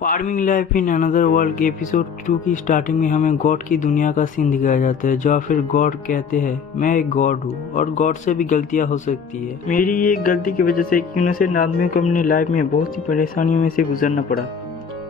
Farming life in another world के episode 2 की starting में हमें गॉड की दुनिया का सीन दिखाया जाता है, जहाँ फिर गॉड कहते हैं मैं एक गॉड हूँ और गॉड से भी गलतियाँ हो सकती है। मेरी ये गलती की वजह से एक इनोसेंट आदमी को अपनी लाइफ में बहुत सी परेशानियों में से गुजरना पड़ा,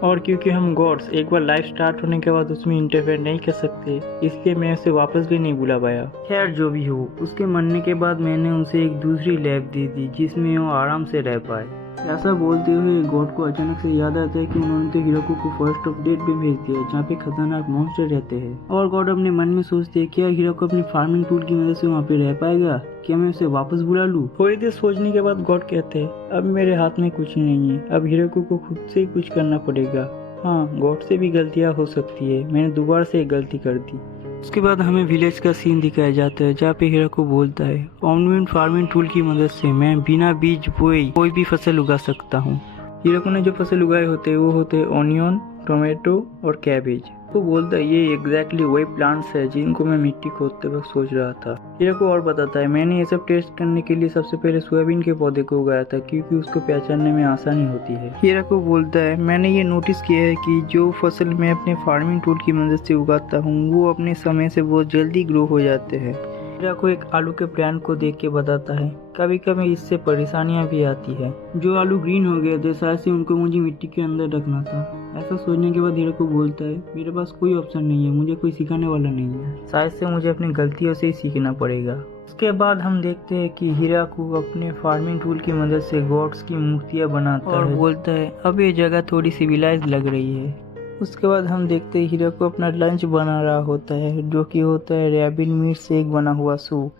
और क्योंकि हम गॉड्स एक बार लाइफ स्टार्ट होने के बाद उसमें इंटरफेयर नहीं कर सकते, इसलिए मैं उसे वापस भी नहीं बुला पाया। खैर जो भी हो, उसके मरने के बाद मैंने उसे एक दूसरी लैब दी थी जिसमें वो आराम से रह पाए। ऐसा बोलते हुए गॉड को अचानक से याद आता है कि उन्होंने तो हिरोको को फर्स्ट अपडेट पे भेज दिया जहाँ पे खतरनाक मॉन्स्टर रहते हैं, और गॉड अपने मन में सोचते हैं क्या हिरोको अपनी फार्मिंग टूल की मदद से वहाँ पे रह पाएगा, क्या मैं उसे वापस बुला लूँ। थोड़ी देर सोचने के बाद गॉड कहते हैं अब मेरे हाथ में कुछ नहीं है, अब हिरोको को खुद से ही कुछ करना पड़ेगा। हाँ, गॉड से भी गलतियाँ हो सकती है, मैंने दोबारा से एक गलती कर दी। उसके बाद हमें विलेज का सीन दिखाया जाता है जहाँ पे हिरोको बोलता है ऑमनियन फार्मिंग टूल की मदद से मैं बिना बीज बोए कोई भी फसल उगा सकता हूँ। हिरोको ने जो फसल उगाए होते हैं वो होते हैं ऑनियन, टोमेटो और कैबेज। वो बोलता है ये एग्जैक्टली वही प्लांट्स है जिनको मैं मिट्टी खोदते वक्त सोच रहा था। हिरोको और बताता है मैंने ये सब टेस्ट करने के लिए सबसे पहले सोयाबीन के पौधे को उगाया था क्योंकि उसको पहचानने में आसानी होती है। हिरोको बोलता है मैंने ये नोटिस किया है कि जो फसल मैं अपने फार्मिंग टूल की मदद से उगाता हूँ वो अपने समय से बहुत जल्दी ग्रो हो जाते हैं। हिरोको एक आलू के प्लांट को देख के बताता है कभी कभी इससे परेशानियां भी आती है। जो आलू ग्रीन हो गए थे शायद से उनको मुझे मिट्टी के अंदर रखना था। ऐसा सोचने के बाद हिरोको बोलता है मेरे पास कोई ऑप्शन नहीं है, मुझे कोई सिखाने वाला नहीं है, शायद से मुझे अपनी गलतियों से ही सीखना पड़ेगा। उसके बाद हम देखते हैं कि हिरोको अपने फार्मिंग टूल की मदद से गॉड्स की मूर्तियां बनाता है और बोलता है अब ये जगह थोड़ी सिविलाइज लग रही है। उसके बाद हम देखते हैं हिरोको अपना लंच बना रहा होता है जो कि होता है रैबिट मीट से एक बना हुआ सूप।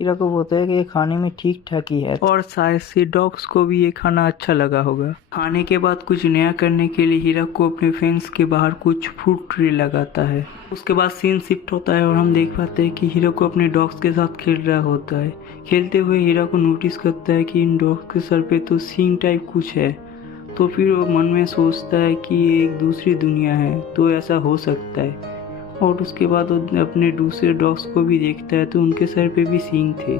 हिरोको बोलता है कि ये खाने में ठीक ठाक ही है और शायद से डॉग्स को भी ये खाना अच्छा लगा होगा। खाने के बाद कुछ नया करने के लिए हिरोको अपने फेंस के बाहर कुछ फ्रूट ट्री लगाता है। उसके बाद सीन शिफ्ट होता है और हम देख पाते हैं कि हिरोको अपने डॉग्स के साथ खेल रहा होता है। खेलते हुए हिरोको नोटिस करता है कि इन डॉग्स के सर पे तो सींग टाइप कुछ है, तो फिर वो मन में सोचता है कि ये एक दूसरी दुनिया है तो ऐसा हो सकता है। और उसके बाद वो अपने दूसरे डॉग्स को भी देखता है तो उनके सर पे भी सींग थे।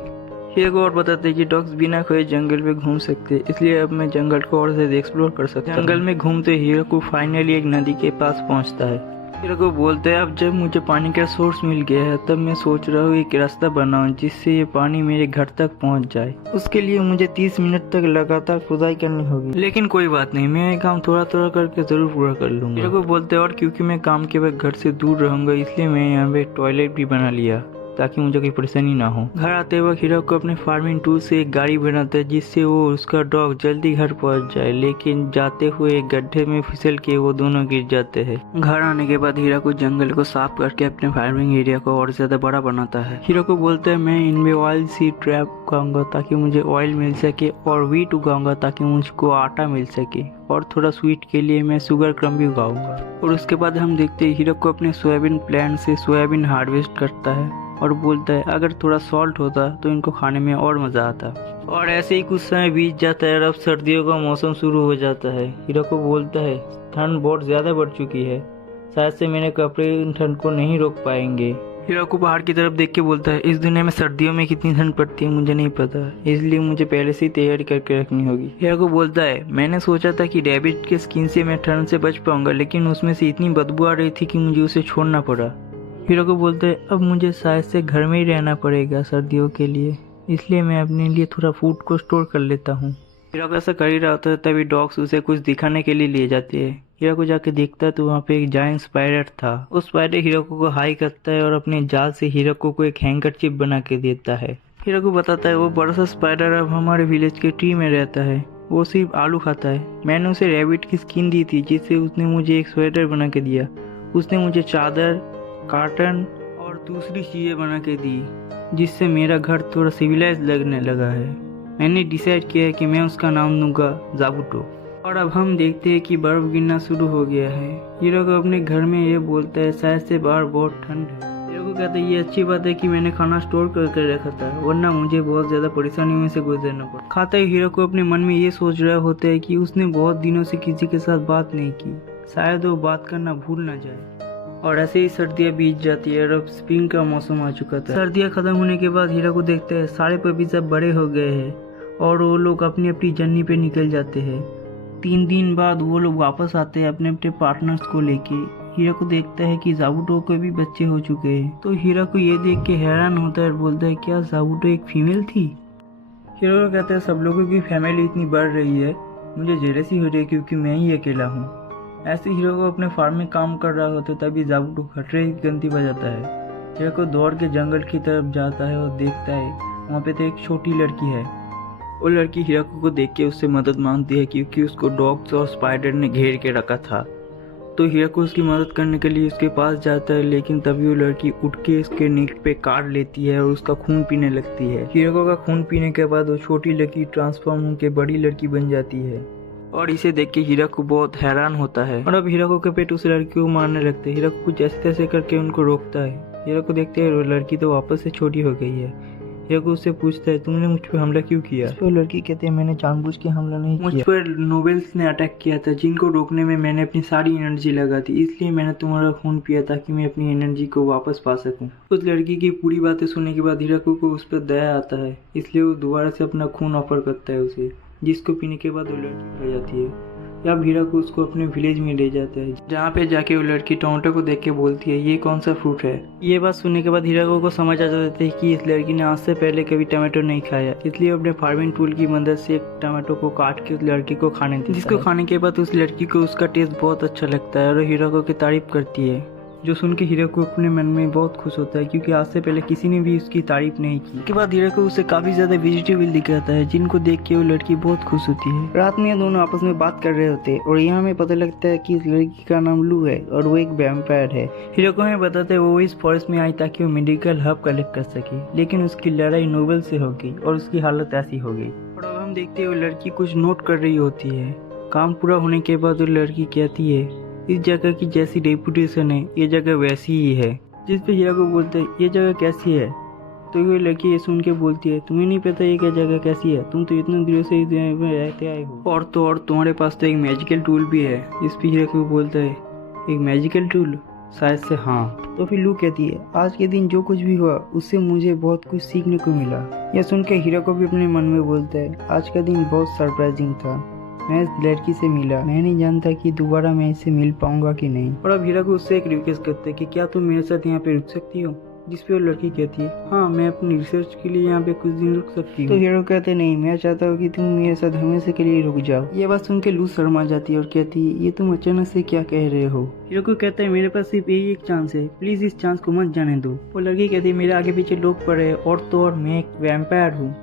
हिरोको और बताते हैं कि डॉग्स बिना खोए जंगल में घूम सकते, इसलिए अब मैं जंगल को और ज्यादा एक्सप्लोर कर सकता हूं। जंगल में घूमते हिरोको फाइनली एक नदी के पास पहुंचता है। हिरोको बोलते हैं अब जब मुझे पानी का सोर्स मिल गया है तब मैं सोच रहा हूँ एक रास्ता बनाऊं जिससे ये पानी मेरे घर तक पहुंच जाए। उसके लिए मुझे 30 मिनट तक लगातार खुदाई करनी होगी, लेकिन कोई बात नहीं, मैं ये काम थोड़ा थोड़ा करके जरूर पूरा कर लूंगा। हिरोको बोलते हैं और क्योंकि मैं काम के वक्त घर से दूर रहूंगा इसलिए मैं यहाँ पे टॉयलेट भी बना लिया ताकि मुझे कोई परेशानी ना हो। घर आते वक्त हिरोको अपने फार्मिंग टूल से एक गाड़ी बनाता है जिससे वो उसका डॉग जल्दी घर पहुंच जाए, लेकिन जाते हुए एक गड्ढे में फिसल के वो दोनों गिर जाते हैं। घर आने के बाद हिरोको जंगल को साफ करके अपने फार्मिंग एरिया को और ज्यादा बड़ा बनाता है। हिरोको बोलता है मैं इनमें ऑयल सीड ट्रैप उगाऊंगा ताकि मुझे ऑयल मिल सके, और व्हीट उगाऊंगा ताकि मुझको आटा मिल सके, और थोड़ा स्वीट के लिए मैं शुगर क्रम भी उगाऊंगा। और उसके बाद हम देखते हैं हिरोको अपने सोयाबीन प्लांट से सोयाबीन हार्वेस्ट करता है और बोलता है अगर थोड़ा सॉल्ट होता तो इनको खाने में और मजा आता। और ऐसे ही कुछ समय बीत जाता है और अब सर्दियों का मौसम शुरू हो जाता है। हिरोको बोलता है ठंड बहुत ज्यादा बढ़ चुकी है, शायद से मेरे कपड़े इन ठंड को नहीं रोक पाएंगे। हिरोको पहाड़ की तरफ देख के बोलता है इस दुनिया में सर्दियों में कितनी ठंड पड़ती है मुझे नहीं पता, इसलिए मुझे पहले से ही तैयारी करके रखनी होगी। हिरोको बोलता है मैंने सोचा था कि रैबिट के स्किन से मैं ठंड से बच पाऊंगा, लेकिन उसमें से इतनी बदबू आ रही थी कि मुझे उसे छोड़ना पड़ा। हिरोको बोलते हैं अब मुझे शायद से घर में ही रहना पड़ेगा सर्दियों के लिए, इसलिए मैं अपने लिए थोड़ा फूड को स्टोर कर लेता हूँ। हिरोको ऐसा कर ही रहा होता है तभी डॉग्स उसे कुछ दिखाने के लिए ले जाते हैं। हिरोको जाके देखता है तो वहाँ पे एक जायंट स्पाइडर था। उस स्पाइडर हिरोको को हाई करता है और अपने जाल से हिरोको को एक हैंकरचिप बना के देता है। हिरोको बताता है वो बड़ा सा स्पाइडर अब हमारे विलेज के ट्री में रहता है, वो सिर्फ आलू खाता है। मैंने उसे रैबिट की स्किन दी थी जिससे उसने मुझे एक स्वेटर बना के दिया। उसने मुझे चादर, कार्टन और दूसरी चीजें बना के दी जिससे मेरा घर थोड़ा सिविलाइज लगने लगा है। मैंने डिसाइड किया है कि मैं उसका नाम दूंगा जाबुटो। और अब हम देखते हैं कि बर्फ गिरना शुरू हो गया है। हिरोको अपने घर में ये बोलता है शायद से बाहर बहुत ठंड है। हिरोको कहता है ये अच्छी बात है कि मैंने खाना स्टोर करके रखा था, वरना मुझे बहुत ज्यादा परेशानियों में से गुजरना पड़ा। खाता ही हिरोको अपने मन में ये सोच रहा होता है कि उसने बहुत दिनों से किसी के साथ बात नहीं की, शायद वो बात करना भूल ना जाए। और ऐसे ही सर्दियाँ बीत जाती है और अब स्प्रिंग का मौसम आ चुका था। सर्दियाँ खत्म होने के बाद हिरोको देखते हैं सारे पपी सब बड़े हो गए हैं और वो लोग अपनी अपनी जर्नी पे निकल जाते हैं। 3 दिन बाद वो लोग वापस आते हैं अपने अपने पार्टनर्स को लेके। हीरा को देखता है कि ज़ाबुटो के भी बच्चे हो चुके हैं। तो हीरा को ये देख के हैरान होता है और बोलता है क्या ज़ाबुटो एक फीमेल थी। हीरो कहता है सब लोगों की फैमिली इतनी बढ़ रही है, मुझे जेलसी हो रही है क्योंकि मैं ही अकेला हूँ। ऐसे हीरो को अपने फार्म में काम कर रहा होता है तभी ज़ाबुटो खतरे की घंटी बजाता है। हीरो को दौड़ के जंगल की तरफ जाता है और देखता है वहाँ पे तो एक छोटी लड़की है। वो लड़की हीराको को देख के उससे मदद मांगती है क्योंकि उसको डॉग्स और स्पाइडर ने घेर के रखा था। तो हीराको उसकी मदद करने के लिए उसके पास जाता है, लेकिन तभी वो लड़की उठ के उसके नेक पे काट लेती है और उसका खून पीने लगती है। हीराको का खून पीने के बाद वो छोटी लड़की ट्रांसफॉर्म होकर बड़ी लड़की बन जाती है और इसे देख के हीराको बहुत हैरान होता है। और अब हीराको के पेट उस लड़की को मारने लगते हैं। हीराको कुछ ऐसे तैसे करके उनको रोकता है। हीराको देखते हैं वो लड़की तो वापस से छोटी हो गई है। हीराको उससे पूछता है तुमने मुझ पर हमला क्यों किया। तो लड़की कहते हैं मैंने जानबूझ के हमला नहीं किया, मुझ पर नोबेल्स ने अटैक किया था जिनको रोकने में मैंने अपनी सारी एनर्जी लगा थी, इसलिए मैंने तुम्हारा खून पिया ताकि मैं अपनी एनर्जी को वापस पा सकूं। उस लड़की की पूरी बातें सुनने के बाद हीराको को उस पर दया आता है, इसलिए वो दोबारा से अपना खून ऑफर करता है उसे, जिसको पीने के बाद वो लड़की मर जाती है। अब हीराको उसको अपने विलेज में ले जाता है, जहाँ पे जाके वो लड़की टोमेटो को देख के बोलती है ये कौन सा फ्रूट है। ये बात सुनने के बाद हीराको को समझ आ जाता है कि इस लड़की ने आज से पहले कभी टमाटो नहीं खाया, इसलिए अपने फार्मिंग टूल की मदद से एक टमाटो को काट के उस लड़की को खाने देता है। जिसको खाने के बाद उस लड़की को उसका टेस्ट बहुत अच्छा लगता है और हीराको की तारीफ करती है, जो सुन के हीराको अपने मन में बहुत खुश होता है क्योंकि आज से पहले किसी ने भी उसकी तारीफ नहीं की। उसके बाद हीराको उसे काफी ज्यादा वेजिटेबल दिखाता है जिनको देख के वो लड़की बहुत खुश होती है। रात में ये दोनों आपस में बात कर रहे होते हैं और यहाँ हमें पता लगता है कि इस लड़की का नाम लू है और वो एक वैम्पायर है। हीराको हमें बताते है वो इस फॉरेस्ट में आई ताकि वो मेडिकल हर्ब कलेक्ट कर सके, लेकिन उसकी लड़ाई नोबेल से हो गई और उसकी हालत ऐसी हो गई। और अब हम देखते हैं वो लड़की कुछ नोट कर रही होती है। काम पूरा होने के बाद वो लड़की कहती है इस जगह की जैसी रेपुटेशन है ये जगह वैसी ही है, जिस पे हीराको बोलता है ये जगह कैसी है। तो ये लड़की ये सुन के बोलती है तुम्हें नहीं पता ये क्या जगह कैसी है, तुम तो इतने दिनों से इस जगह में रहते आए हो, और तो और तुम्हारे पास तो एक मैजिकल टूल भी है। इस पे हीराको बोलता है एक मैजिकल टूल, शायद से हाँ। तो फिर लू कहती है आज के दिन जो कुछ भी हुआ उससे मुझे बहुत कुछ सीखने को मिला। यह सुन के हीराको भी अपने मन में बोलता है आज का दिन बहुत सरप्राइजिंग था, मैं इस लड़की से मिला, मैं नहीं जानता कि दोबारा मैं इससे मिल पाऊंगा कि नहीं। और अब हीराको उससे एक रिक्वेस्ट करते हैं कि क्या तुम मेरे साथ यहाँ पे रुक सकती हो, जिस पे वो लड़की कहती है हाँ मैं अपनी रिसर्च के लिए यहाँ पे कुछ दिन रुक सकती हूँ। तो हीरो कहते नहीं मैं चाहता हूँ कि तुम मेरे साथ हमेशा के लिए रुक जाओ। ये बात सुन के लू शर्मा जाती है और कहती है ये तुम अचानक से क्या कह रहे हो। हीरो को कहता है मेरे पास सिर्फ यही एक चांस है, प्लीज इस चांस को मत जाने दो। वो लड़की कहती है मेरे आगे पीछे लोग पड़े हैं और तो और मैं एक वैम्पायर हूँ।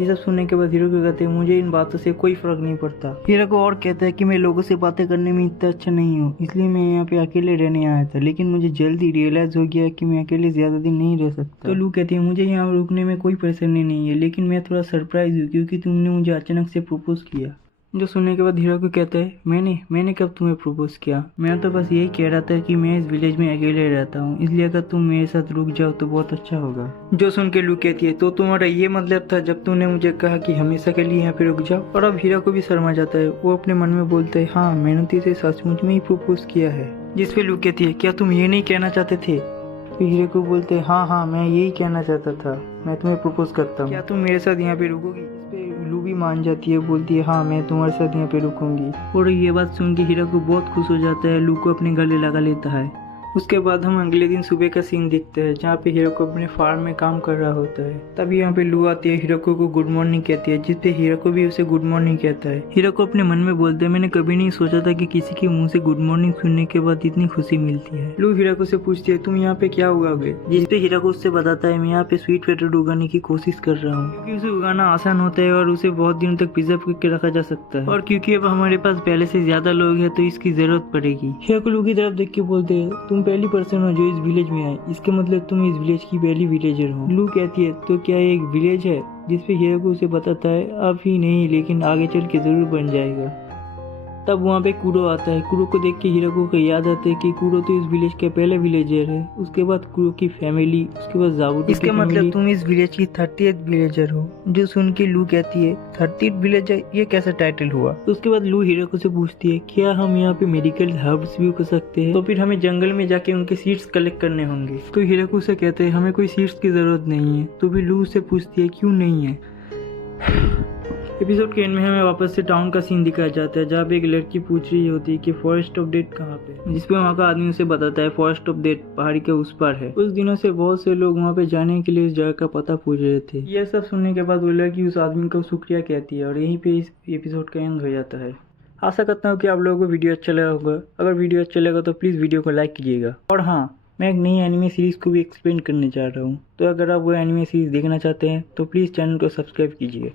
ये सब सुनने के बाद हीरो को कहते हैं मुझे इन बातों से कोई फर्क नहीं पड़ता। हीरो को और कहता है कि मैं लोगों से बातें करने में इतना अच्छा नहीं हूँ, इसलिए मैं यहाँ पे अकेले रहने आया था, लेकिन मुझे जल्दी रियलाइज हो गया कि मैं अकेले ज्यादा दिन नहीं रह सकता। तो लू कहती है मुझे यहाँ रुकने में कोई परेशानी नहीं है, लेकिन मैं थोड़ा सरप्राइज हूँ क्योंकि तुमने मुझे अचानक से प्रपोज किया। जो सुनने के बाद हीरो को कहता है मैंने कब तुम्हें प्रपोज किया, मैं तो बस यही कह रहा था कि मैं इस विलेज में अकेले रहता हूँ, इसलिए अगर तुम मेरे साथ रुक जाओ तो बहुत अच्छा होगा। जो सुन के लू कहती है तो तुम्हारा ये मतलब था जब तुमने मुझे कहा कि हमेशा के लिए यहाँ पे रुक जाओ। और अब हीरो को भी शर्मा जाता है, वो अपने मन में बोलता है हाँ मैंने तो इसे सचमुच में ही प्रपोज किया है। जिसपे लू कहती है क्या तुम ये नहीं कहना चाहते थे। तो हीरो को बोलते हैं हाँ मैं यही कहना चाहता था, मैं तुम्हें प्रपोज करता हूँ, क्या तुम मेरे साथ यहाँ पे रुकोगी। इस पे लू भी मान जाती है, बोलती है हाँ मैं तुम्हारे साथ यहाँ पे रुकूंगी। और ये बात सुन के हीरो को बहुत खुश हो जाता है, लू को अपने गले लगा लेता है। उसके बाद हम अगले दिन सुबह का सीन देखते हैं जहाँ पे हीरो को अपने फार्म में काम कर रहा होता है। तभी यहाँ पे लू आती है, हीरो को गुड मॉर्निंग कहती है, जिसपे हीरो को भी उसे गुड मॉर्निंग कहता है। हीरो को अपने मन में बोलते हैं मैंने कभी नहीं सोचा था कि किसी के मुंह से गुड मॉर्निंग सुनने के बाद इतनी खुशी मिलती है। लू हीरो को से पूछती है तुम यहाँ पे क्या उगाओगे, जिसपे हीरो को उससे बताता है मैं यहाँ पे स्वीट पोटैटो उगाने की कोशिश कर रहा हूँ, क्योंकि उसे उगाना आसान होता है और उसे बहुत दिनों तक प्रिजर्व करके रखा जा सकता है, और क्योंकि अब हमारे पास पहले से ज्यादा लोग हैं तो इसकी जरूरत पड़ेगी। हीरो को लू की तरफ देख के बोलते है तुम पहली पर्सन हो इस विलेज में आए, इसके मतलब तुम इस विलेज की पहली विलेजर हो। लू कहती है तो क्या ये एक विलेज है, जिसपे हीरो को उसे बताता है अब ही नहीं लेकिन आगे चल के जरूर बन जाएगा। तब वहाँ पे कुरो आता है। कुरो को देख के हीरो को याद आता है कि कुरो तो इस विलेज का पहला विलेजर है, उसके बाद कुरो की फैमिली, उसके बाद ज़ाबुटो। इसका मतलब तुम इस विलेज की 30th विलेजर हो। जो सुन के लू कहती है 30th विलेजर, ये कैसा टाइटल हुआ। तो उसके बाद लू हीरो को से पूछती है क्या हम यहाँ पे मेडिकल हर्ब्स भी कर सकते हैं, तो फिर हमें जंगल में जाके उनके सीड्स कलेक्ट करने होंगे। तो हीरो को उसे कहते हैं हमें कोई सीड्स की जरूरत नहीं है। तो फिर लू उससे पूछती है क्यों नहीं है। एपिसोड के एंड में हमें वापस से टाउन का सीन दिखाया जाता है, जहाँ पे एक लड़की पूछ रही होती है कि फॉरेस्ट ऑफ डेथ कहाँ पे, जिसपे वहाँ का आदमी उसे बताता है फॉरेस्ट ऑफ डेथ पहाड़ी के उस पार है। उस दिनों से बहुत से लोग वहाँ पे जाने के लिए उस जगह का पता पूछ रहे थे। यह सब सुनने के बाद वो लड़की उस आदमी को शुक्रिया कहती है और यहीं पे इस एपिसोड का एंड हो जाता है। आशा करता हूँ कि आप लोगों को वीडियो अच्छा लगा होगा। अगर वीडियो अच्छा लगा तो प्लीज़ वीडियो को लाइक कीजिएगा। और हाँ, मैं एक नई एनिमे सीरीज़ को भी एक्सप्लेन करने जा रहा हूँ, तो अगर आप वो एनिमे सीरीज़ देखना चाहते हैं तो प्लीज़ चैनल को सब्सक्राइब कीजिए।